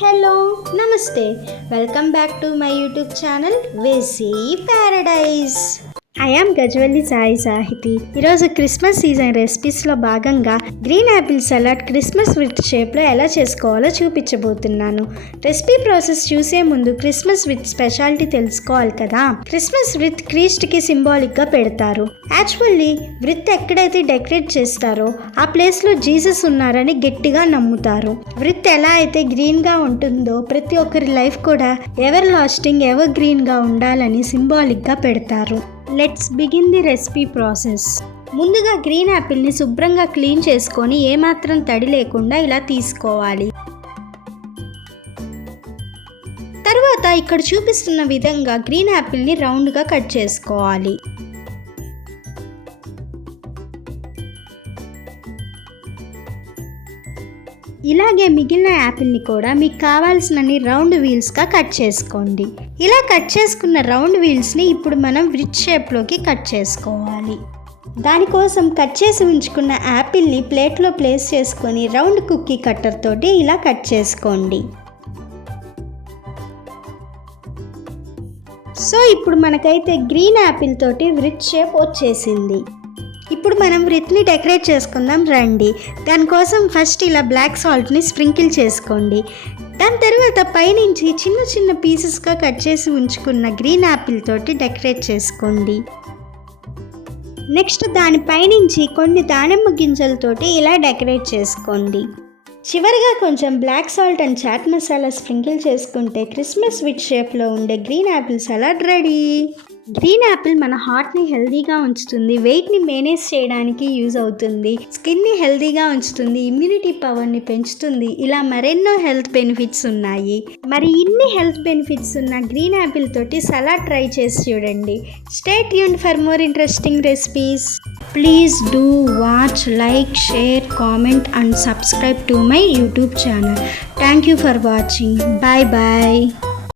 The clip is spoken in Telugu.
హలో నమస్తే welcome back to my YouTube channel వేసీ Paradise. I am Gajavalli Sai Sahithi. ఈరోజు క్రిస్మస్ సీజన్ రెసిపీస్లో భాగంగా green apple salad Christmas with షేప్లో ఎలా చేసుకోవాలో చూపించబోతున్నాను. రెసిపీ ప్రాసెస్ చూసే ముందు క్రిస్మస్ విత్ స్పెషాలిటీ తెలుసుకోవాలి కదా. క్రిస్మస్ విత్ క్రీస్ట్కి సింబాలిక్గా పెడతారు. యాక్చువల్లీ వృత్ ఎక్కడైతే డెకరేట్ చేస్తారో ఆ ప్లేస్లో జీసస్ ఉన్నారని గట్టిగా నమ్ముతారు. వృత్ ఎలా అయితే గ్రీన్గా ఉంటుందో ప్రతి ఒక్కరి లైఫ్ కూడా ఎవర్ లాస్టింగ్ ఎవర్ గ్రీన్గా ఉండాలని సింబాలిక్గా పెడతారు. Let's begin the recipe process. ముందుగా గ్రీన్ యాపిల్ని శుభ్రంగా క్లీన్ చేసుకొని ఏమాత్రం తడి లేకుండా ఇలా తీసుకోవాలి. తర్వాత ఇక్కడ చూపిస్తున్న విధంగా గ్రీన్ యాపిల్ని రౌండ్గా కట్ చేసుకోవాలి. ఇలాగే మిగిలిన యాపిల్ని కూడా మీకు కావాల్సినన్ని రౌండ్ వీల్స్గా కట్ చేసుకోండి. ఇలా కట్ చేసుకున్న రౌండ్ వీల్స్ని ఇప్పుడు మనం బ్రిడ్జ్ షేప్లోకి కట్ చేసుకోవాలి. దానికోసం కట్ చేసి ఉంచుకున్న యాపిల్ని ప్లేట్లో ప్లేస్ చేసుకొని రౌండ్ కుక్కీ కట్టర్ తోటి ఇలా కట్ చేసుకోండి. సో ఇప్పుడు మనకైతే గ్రీన్ యాపిల్ తోటి బ్రిడ్జ్ షేప్ వచ్చేసింది. ఇప్పుడు మనం వృత్ని డెకరేట్ చేసుకుందాం రండి. దానికోసం ఫస్ట్ ఇలా బ్లాక్ సాల్ట్ని స్ప్రింకిల్ చేసుకోండి. దాని తర్వాత పైనుంచి చిన్న చిన్న పీసెస్గా కట్ చేసి ఉంచుకున్న గ్రీన్ యాపిల్ తోటి డెకరేట్ చేసుకోండి. నెక్స్ట్ దానిపైనుంచి కొన్ని దానిమ్మ గింజలతోటి ఇలా డెకరేట్ చేసుకోండి. చివరిగా కొంచెం black salt and chaat masala sprinkle చేసుకుంటే క్రిస్మస్ విత్ షేప్లో ఉండే green apple salad ready. Green apple మన హార్ట్ని హెల్దీగా ఉంచుతుంది, వెయిట్ని మేనేజ్ చేయడానికి యూజ్ అవుతుంది, స్కిన్ని హెల్దీగా ఉంచుతుంది, ఇమ్యూనిటీ పవర్ని పెంచుతుంది. ఇలా మరెన్నో హెల్త్ బెనిఫిట్స్ ఉన్నాయి. మరి ఇన్ని హెల్త్ బెనిఫిట్స్ ఉన్న గ్రీన్ యాపిల్ తోటి సలాడ్ ట్రై చేసి చూడండి. Stay tuned for more interesting recipes. Please do watch, like, share, comment and subscribe to my YouTube channel. Thank you for watching. Bye bye.